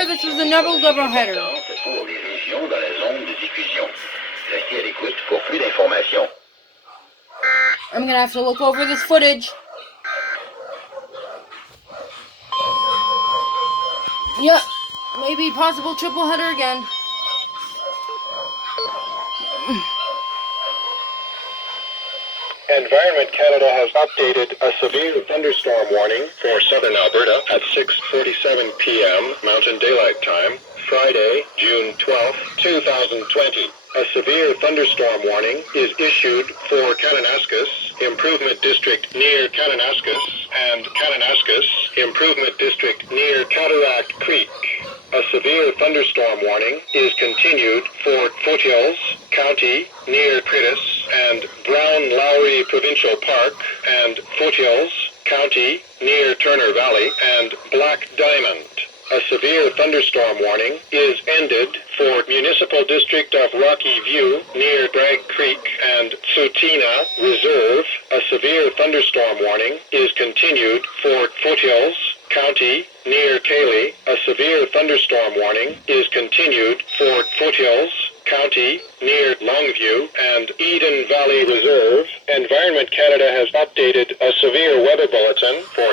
sure this was a doubleheader. Pour les régions dans la zone de diffusion. Restez à l'écoute pour plus d'informations. I'm gonna have to look over this footage. Yep, maybe possible triple header again. Environment Canada has updated a severe thunderstorm warning for southern Alberta at 6:47 p.m. Mountain Daylight Time, Friday, June 12, 2020. A severe thunderstorm warning is issued for Kananaskis Improvement District near Kananaskis and Kananaskis Improvement District near Cataract Creek. A severe thunderstorm warning is continued for Foothills County near Critis and Brown Lowry Provincial Park and Foothills County near Turner Valley and Black Diamond. A severe thunderstorm warning is ended for Municipal District of Rocky View near Bragg Creek and Tsutina Reserve. A severe thunderstorm warning is continued for Foothills County near Cayley. A severe thunderstorm warning is continued for Foothills County near Longview and Eden Valley Reserve. Environment Canada has updated a severe weather bulletin for